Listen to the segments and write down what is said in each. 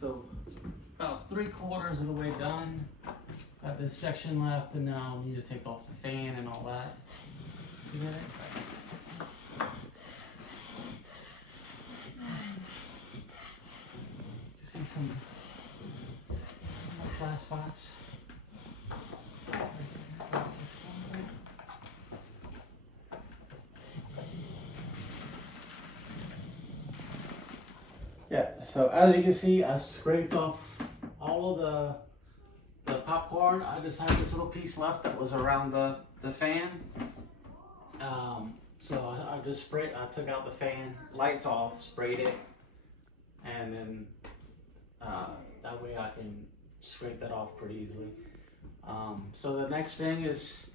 So about 3/4 of the way done. Got this section left, and now I need to take off the fan and all that. You get it? You see some more flat spots. Yeah, so as you can see, I scraped off all of the popcorn. I just had this little piece left that was around the fan. So I just sprayed, I took out the fan, lights off, sprayed it, and then that way I can scrape that off pretty easily. So the next thing is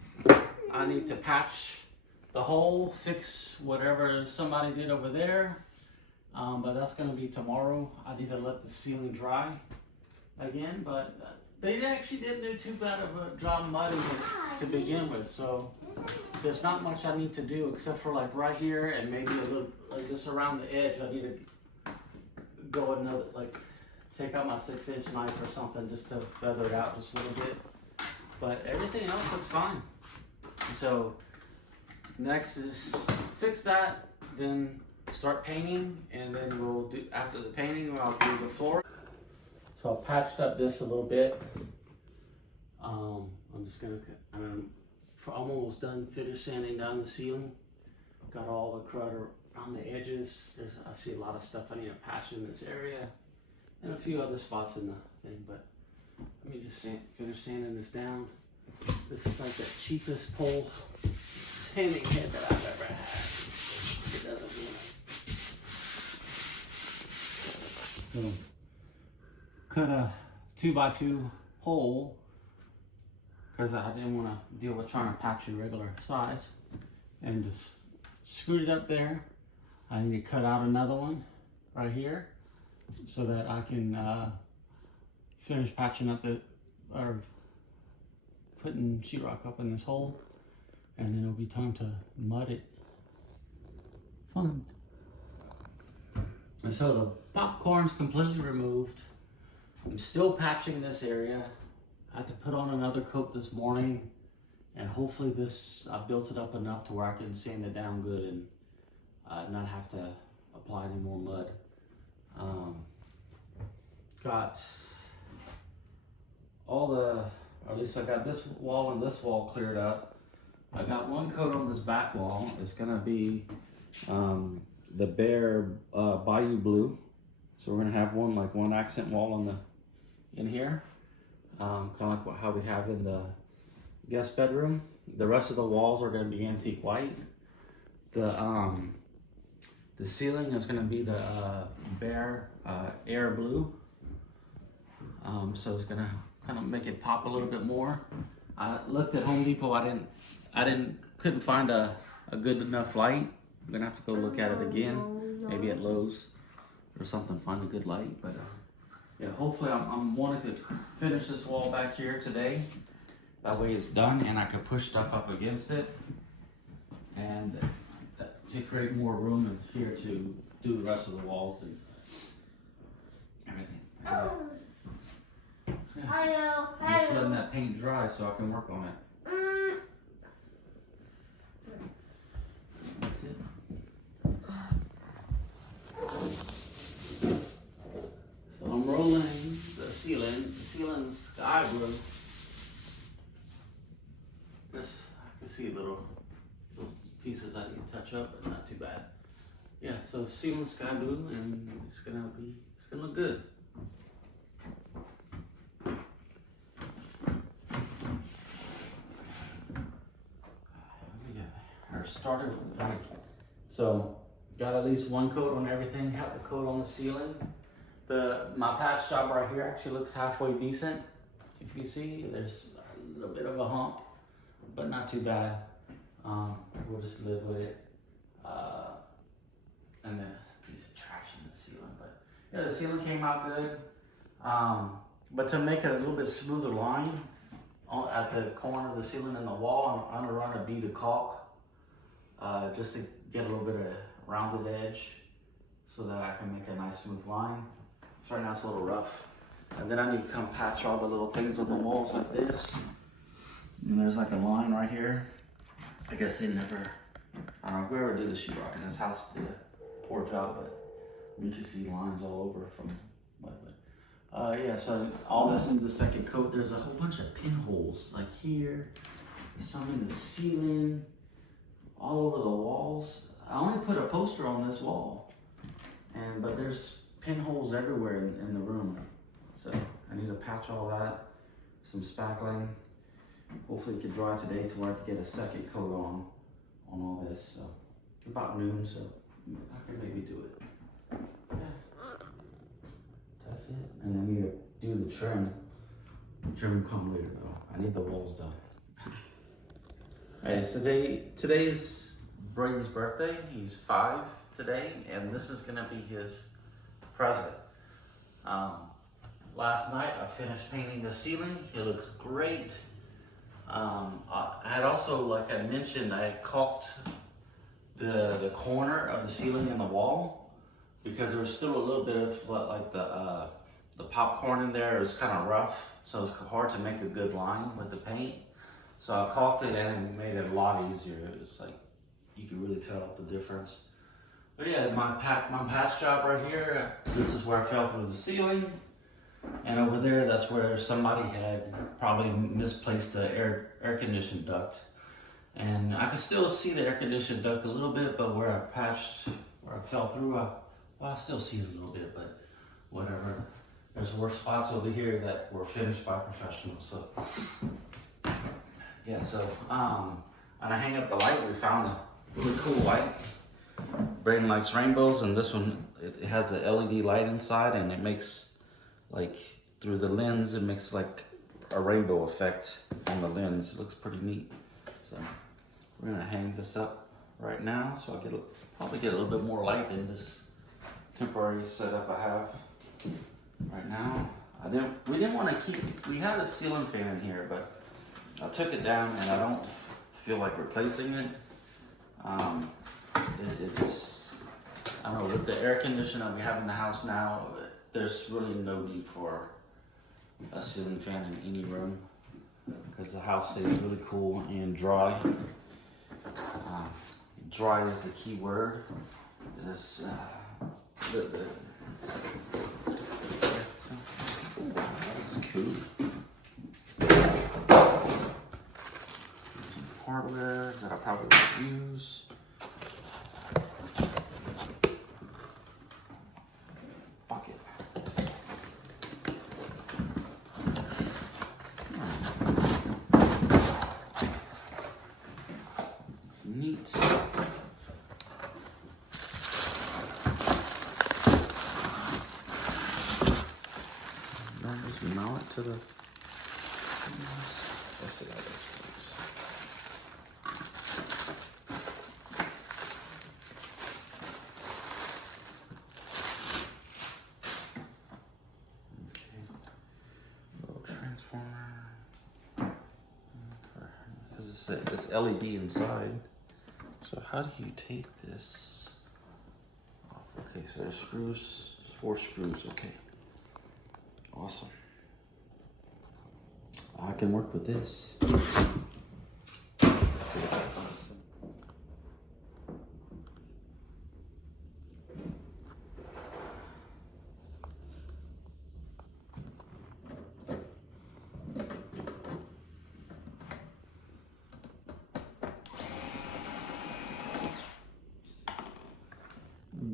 I need to patch the hole, fix whatever somebody did over there. But that's going to be tomorrow. I need to let the ceiling dry again, but they actually didn't do too bad of a job mudding it to begin with, so there's not much I need to do except for like right here and maybe a little, like just around the edge. I need to go another, like take out my 6-inch knife or something just to feather it out just a little bit, but everything else looks fine. So next is fix that, then start painting, and then we'll do, after the painting, I'll do the floor. So I patched up this a little bit. I'm just gonna, I'm almost done finish sanding down the ceiling. Got all the crud around the edges. I see a lot of stuff I need to patch in this area, and a few other spots in the thing, but let me just finish sanding this down. This is like the cheapest pole sanding head that I've ever had. It doesn't So cut a 2x2 hole because I didn't want to deal with trying to patch in regular size, and just screwed it up there. I need to cut out another one right here so that I can finish patching up or putting sheetrock up in this hole, and then it'll be time to mud it. Fun. And so the popcorn's completely removed. I'm still patching this area. I had to put on another coat this morning, and hopefully I built it up enough to where I can sand it down good and not have to apply any more mud. Got or at least I got this wall and this wall cleared up. I got one coat on this back wall. It's gonna be the Bear Bayou Blue. So we're gonna have one accent wall in here, kind of like how we have in the guest bedroom. The rest of the walls are gonna be antique white. The ceiling is gonna be the Bear Air Blue. So it's gonna kind of make it pop a little bit more. I looked at Home Depot. Couldn't find a good enough light. I'm gonna have to go look at it again, maybe at Lowe's or something, find a good light. But yeah, hopefully I'm wanting to finish this wall back here today. That way it's done and I can push stuff up against it, and to create more room in here to do the rest of the walls and everything. Yeah. I'm just letting that paint dry so I can work on it. That's it. So I'm rolling the ceiling. The ceiling's sky blue. This, I can see little pieces I need to touch up, but not too bad. Yeah, so ceiling sky blue, and it's gonna look good. Started like, so got at least one coat on everything, have a coat on the ceiling. My patch job right here actually looks halfway decent. If you see, there's a little bit of a hump, but not too bad. We'll just live with it. And then a piece of trash in the ceiling, but yeah, the ceiling came out good. But to make it a little bit smoother line at the corner of the ceiling and the wall, I'm gonna run a bead of caulk. Just to get a little bit of rounded edge so that I can make a nice smooth line. So right now it's a little rough. And then I need to come patch all the little things on the walls like this. And there's like a line right here. I guess they never, I don't know, whoever did the sheetrock in this house did a poor job, but you can see lines all over from yeah, so all this needs a second coat. There's a whole bunch of pinholes, like here, some in the ceiling, all over the walls. I only put a poster on this wall, but there's pinholes everywhere in the room. So I need to patch all that, some spackling. Hopefully it can dry today to where I can get a second coat on all this. So it's about noon, so I can maybe do it. Yeah. That's it. And I need to do the trim. The trim will come later though. I need the walls done. Hey, so today is Brady's birthday. He's 5 today, and this is gonna be his present. Last night I finished painting the ceiling. It looks great. I had also, like I mentioned, I caulked the corner of the ceiling and the wall because there was still a little bit of like the popcorn in there. It was kind of rough, so it's hard to make a good line with the paint. So I caulked it and it made it a lot easier. It was like, you can really tell the difference. But yeah, my patch job right here, this is where I fell through the ceiling. And over there, that's where somebody had probably misplaced the air conditioning duct. And I could still see the air conditioning duct a little bit, but where I fell through, I still see it a little bit, but whatever. There's worse spots over here that were finished by professionals. So yeah, so and I hang up the light. We found a really cool light. Braden likes rainbows, and this one, it has a LED light inside, and it makes, like, through the lens, it makes like a rainbow effect on the lens. It looks pretty neat. So we're gonna hang this up right now, so I probably get a little bit more light than this temporary setup I have right now. We didn't want to we had a ceiling fan in here, but I took it down and I don't feel like replacing it. It just, I don't know, with the air conditioner that we have in the house now, there's really no need for a ceiling fan in any room because the house stays really cool and dry. Dry is the key word. That's cool. Some hardware that I probably won't use. Bucket. It's neat. Now just mount it to the. Let's see how this works. Okay. Little transformer. Because it's LED inside. So how do you take this off? Okay, so there's screws, 4 screws, okay. Awesome. I can work with this.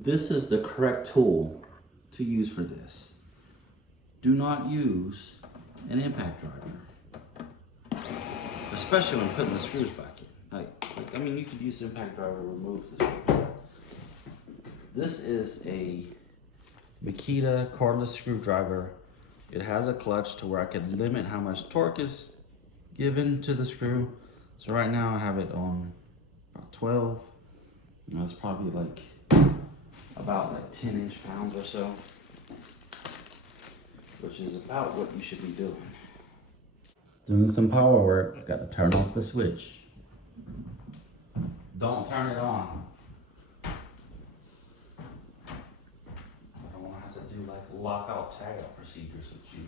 This is the correct tool to use for this. Do not use an impact driver, especially when putting the screws back in. I mean, you could use the impact driver to remove the screws. This is a Makita cordless screwdriver. It has a clutch to where I can limit how much torque is given to the screw. So right now I have it on about 12. It's probably like about like 10 inch-pounds or so, which is about what you should be doing. Doing some power work, got to turn off the switch. Don't turn it on. I don't want to have to do like lockout tagout procedures with you.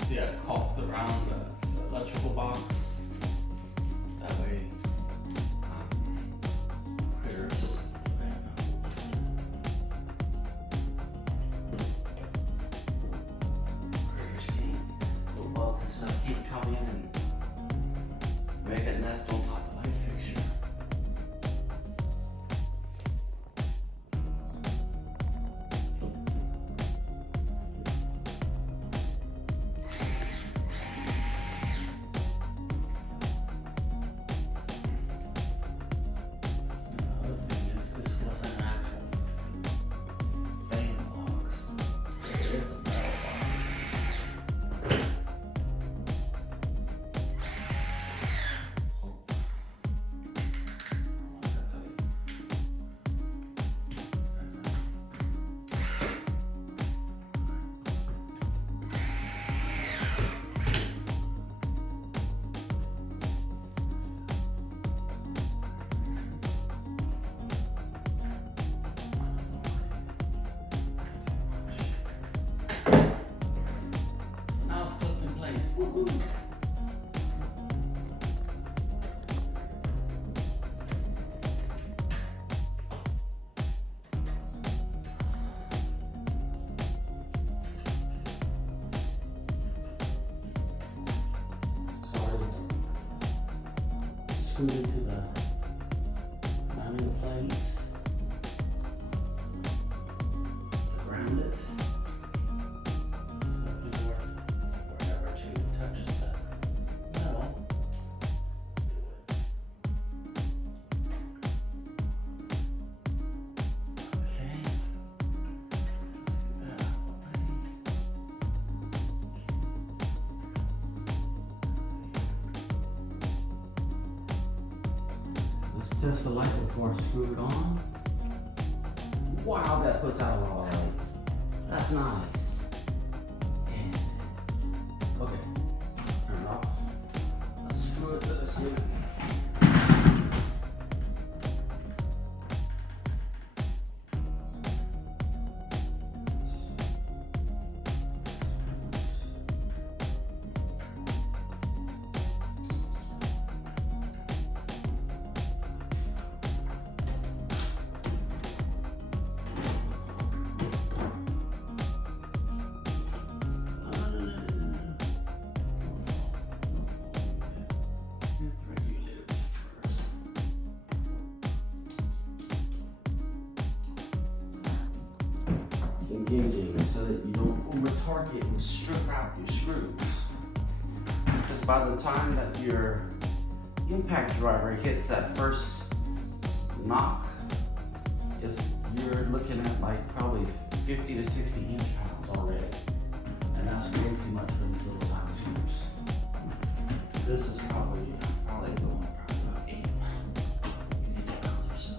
See, I caulked around the electrical box. That way, critters can't, the bugs and stuff can't come in and make a nest on top of the light fixture. Screwed into the mounting plates to ground it. So if you were ever to touch the metal, okay. Let's get that out of the way. Let's test the light before I screw it on. Wow, that puts out a lot of light. That's nice. And, okay, turn it off. Let's screw it to the ceiling. Engaging so that you don't over target and strip out your screws. Because by the time that your impact driver hits that first knock, you're looking at like probably 50 to 60 inch-pounds already. And that's way too much for these little tiny screws. This is probably going about 8 pounds or so.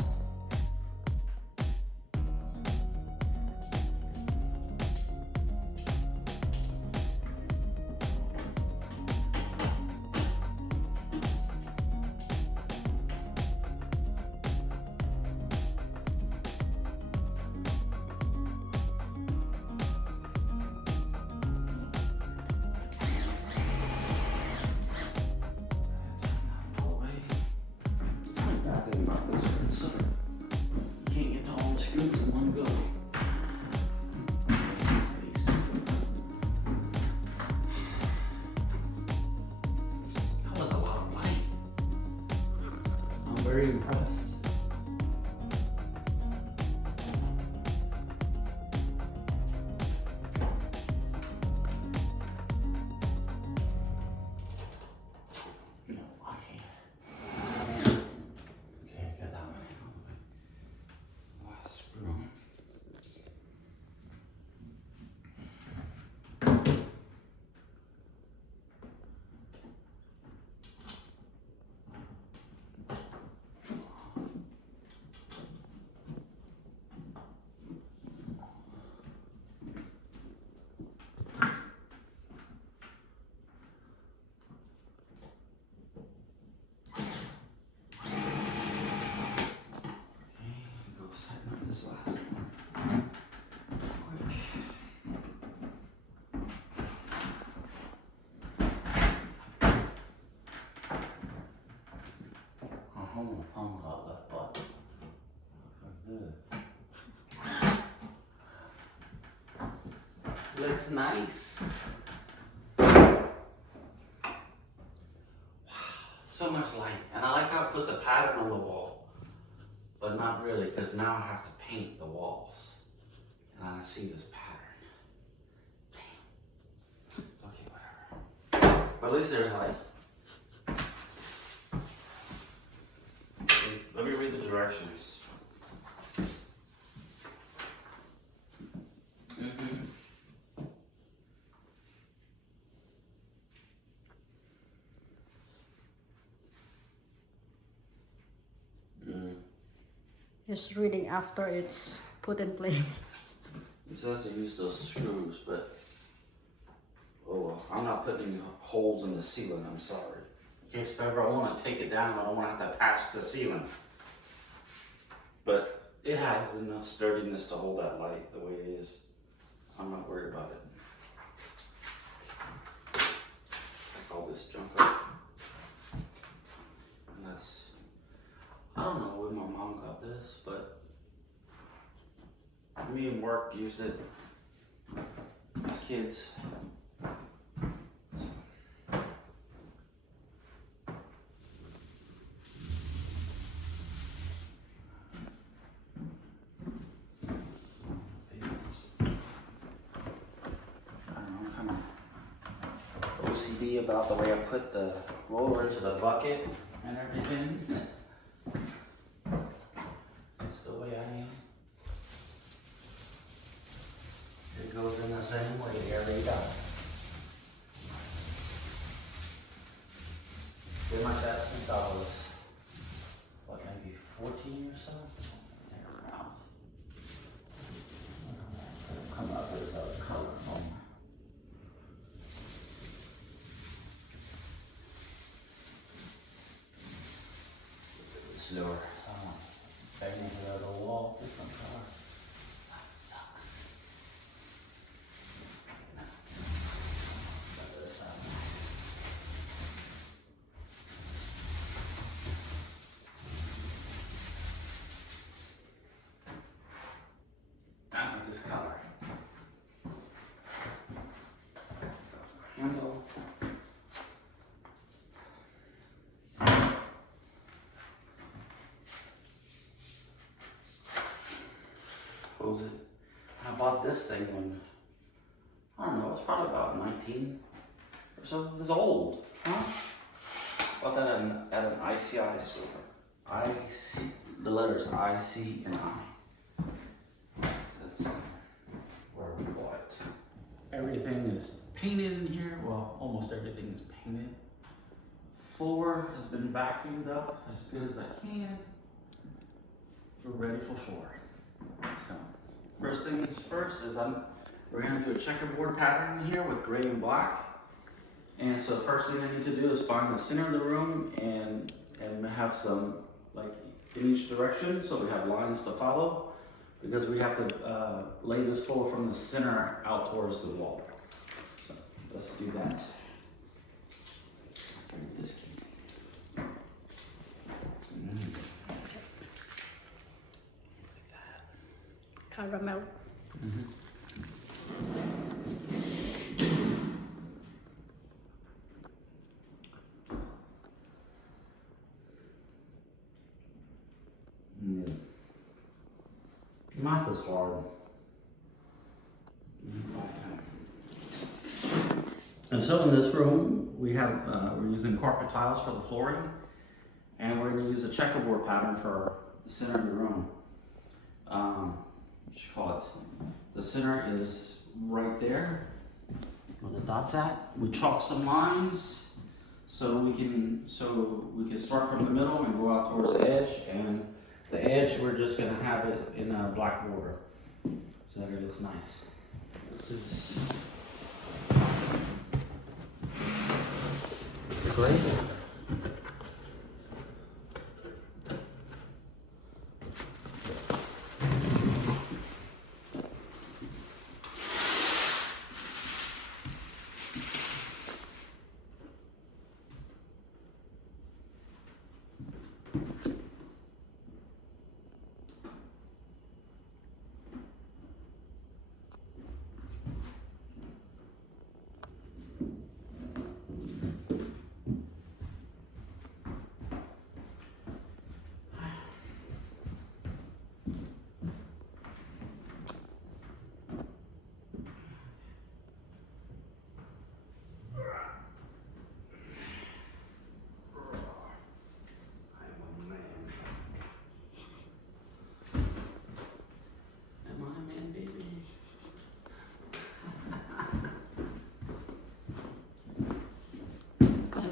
About this one, so you can't get to all the screws in one go. That was a lot of light. I'm very impressed. phone hung up that butt. Looks nice. So much light, and I like how it puts a pattern on the wall, but not really, because now I have to paint the walls, and I see this pattern. Damn. Okay, whatever. But at least there's light. Let me read the directions. Just reading after it's put in place. It says to use those screws, but oh well, I'm not putting any holes in the ceiling, I'm sorry. In case if ever I want to take it down, I don't want to have to patch the ceiling. But it has enough sturdiness to hold that light the way it is. I'm not worried about it. Take all this junk up. And that's, I don't know where my mom got this, but me and work used it as kids. OCD about the way I put the roller into the bucket and everything. Just the way I am. It goes in the same way every time. Been like that since I was, what, maybe 14 or so? Around. Come out to this other color. Slower. Banging to the other wall, different color. That sucks. This side. I like this color. Handle. Close it. I bought this thing when, I don't know, it's probably about 19 or so. It's old, huh? Bought that at an ICI store. The letters I, C, and I. That's where we bought it. Everything is painted in here. Well, almost everything is painted. Floor has been vacuumed up as good as I can. We're ready for flooring. So, first things first is we're gonna do a checkerboard pattern in here with gray and black. And so the first thing I need to do is find the center of the room and have some, like, in each direction, so we have lines to follow, because we have to lay this floor from the center out towards the wall. So let's do that. Bring this key. Caramel. Math is hard. And so in this room, we have we're using carpet tiles for the flooring, and we're going to use a checkerboard pattern for the center of the room. What you call it? The center is right there, where the dot's at. We chalk some lines so we can start from the middle and go out towards the edge. And the edge, we're just going to have it in a black border so that it looks nice. Great.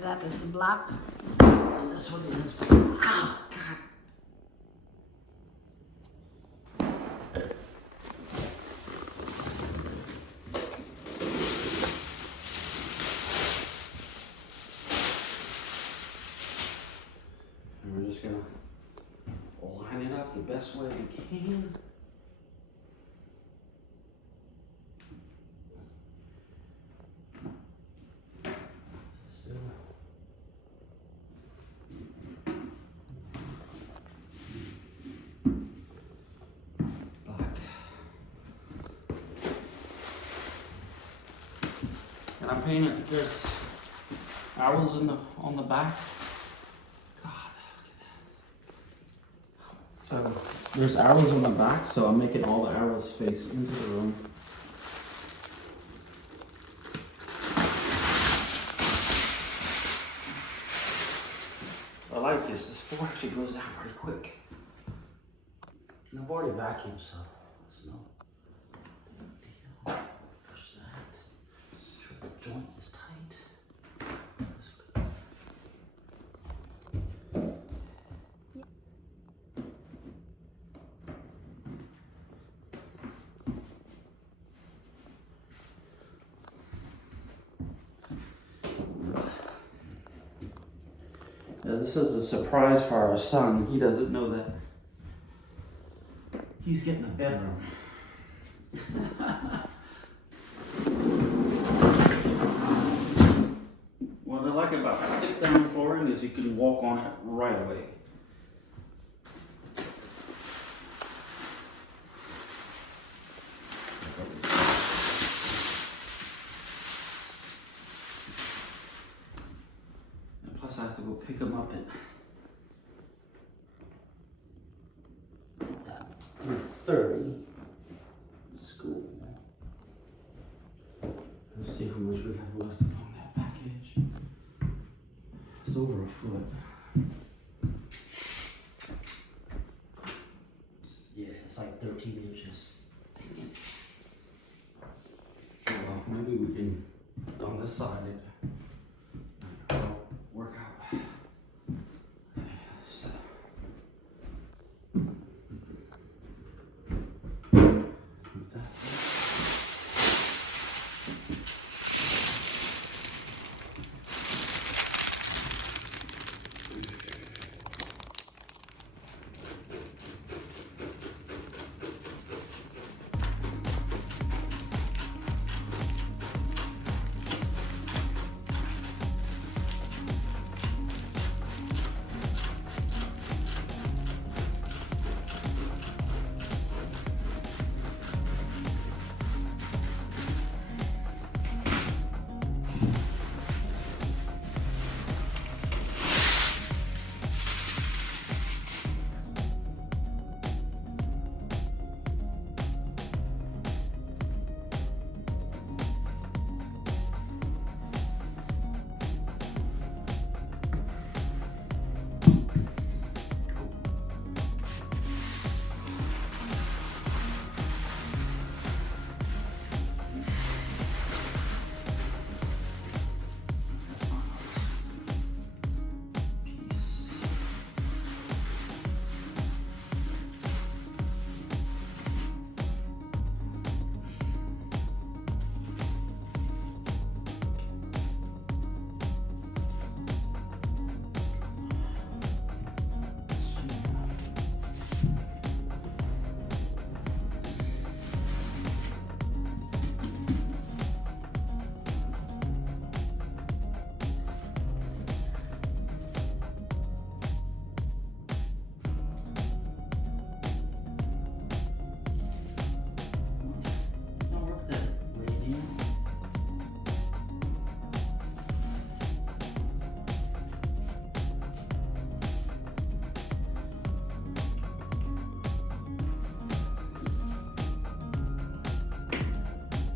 that is black. And this one is, ah, God. And we're just gonna line it up the best way we can. Still. Black. And I'm painting it. There's arrows on the back. So there's arrows on the back, so I'm making all the arrows face into the room. I like this. This floor actually goes down pretty quick. And I've already vacuumed, so it's no big deal. Push that. Make sure the joint is tight. Now this is a surprise for our son. He doesn't know that he's getting a bedroom. What I like about stick down flooring is you can walk on it right away. Plus I have to go pick him up at 3:30 school. Let's see how much we have left on that package. It's over a foot. Yeah, it's like 13 inches. Dang it. Well, maybe we can, on this side, work out. So.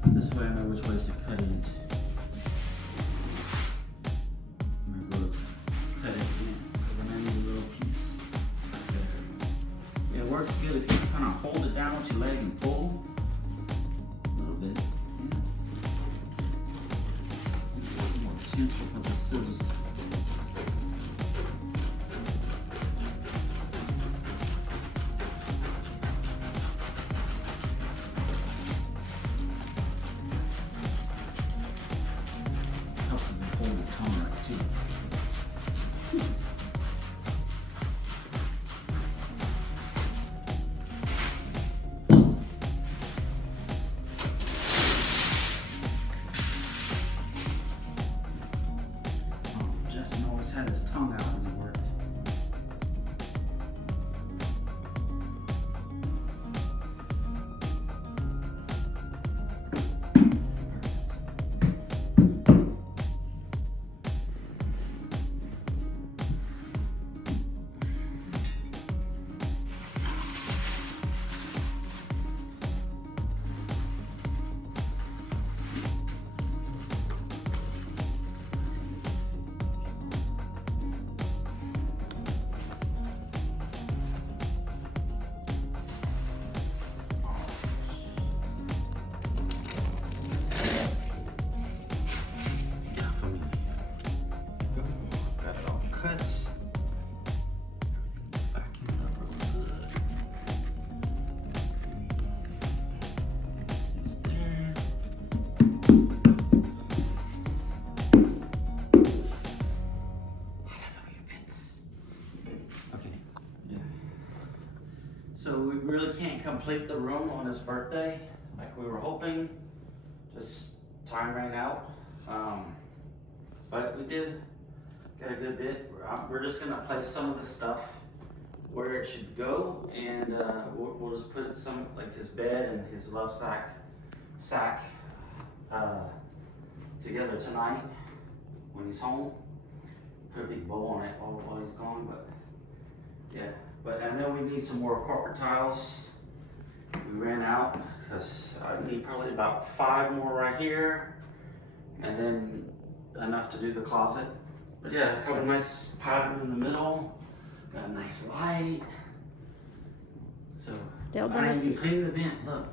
This way I know which ways to cut it. I'm gonna go cut it in, because then I need a little piece right there. It works good if you kind of hold it down with your leg and pull a little bit. Yeah. More gentle with the scissors. had his tongue out when he worked. So we really can't complete the room on his birthday like we were hoping. Just time ran out. But we did get a good bit. We're just gonna place some of the stuff where it should go, and we'll just put some, like his bed and his love sack together tonight when he's home. Put a big bow on it while he's gone, but yeah. And then we need some more carpet tiles. We ran out because I need probably about 5 more right here, and then enough to do the closet. But yeah, have a nice pattern in the middle. Got a nice light. So I need to clean the vent. Look,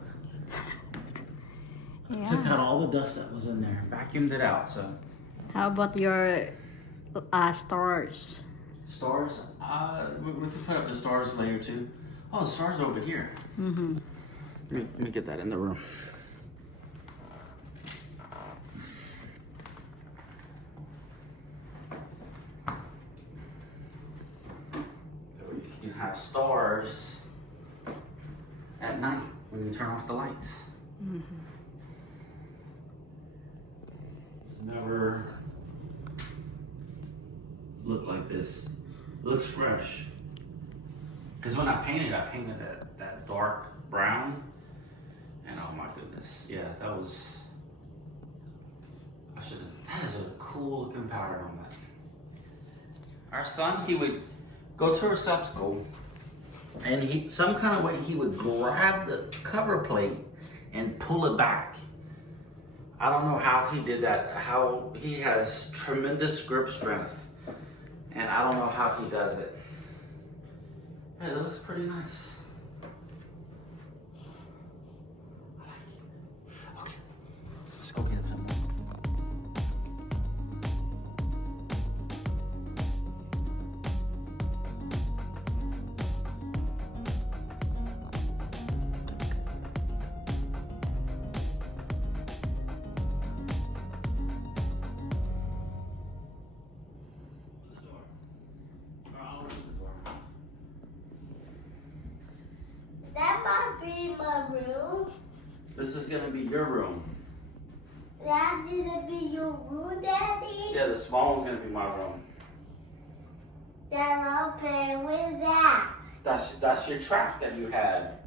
I took out all the dust that was in there, vacuumed it out. So how about your stars? Stars? We can put up the stars later too. Oh, the stars over here. Mm-hmm. Let me get that in the room. So you can have stars at night when you turn off the lights. Mm-hmm. It's never looked like this. Looks fresh. Because when I painted that dark brown, and oh my goodness, yeah, that was. That is a cool looking pattern on that. Our son, he would go to a receptacle, and some kind of way he would grab the cover plate and pull it back. I don't know how he did that. How he has tremendous grip strength. And I don't know how he does it. Hey, that looks pretty nice. I like it. Okay, let's go get him. That might be my room. This is gonna be your room. That's gonna be your room, Daddy? Yeah, the small one's gonna be my room. Then I'll play with that. That's your track that you had.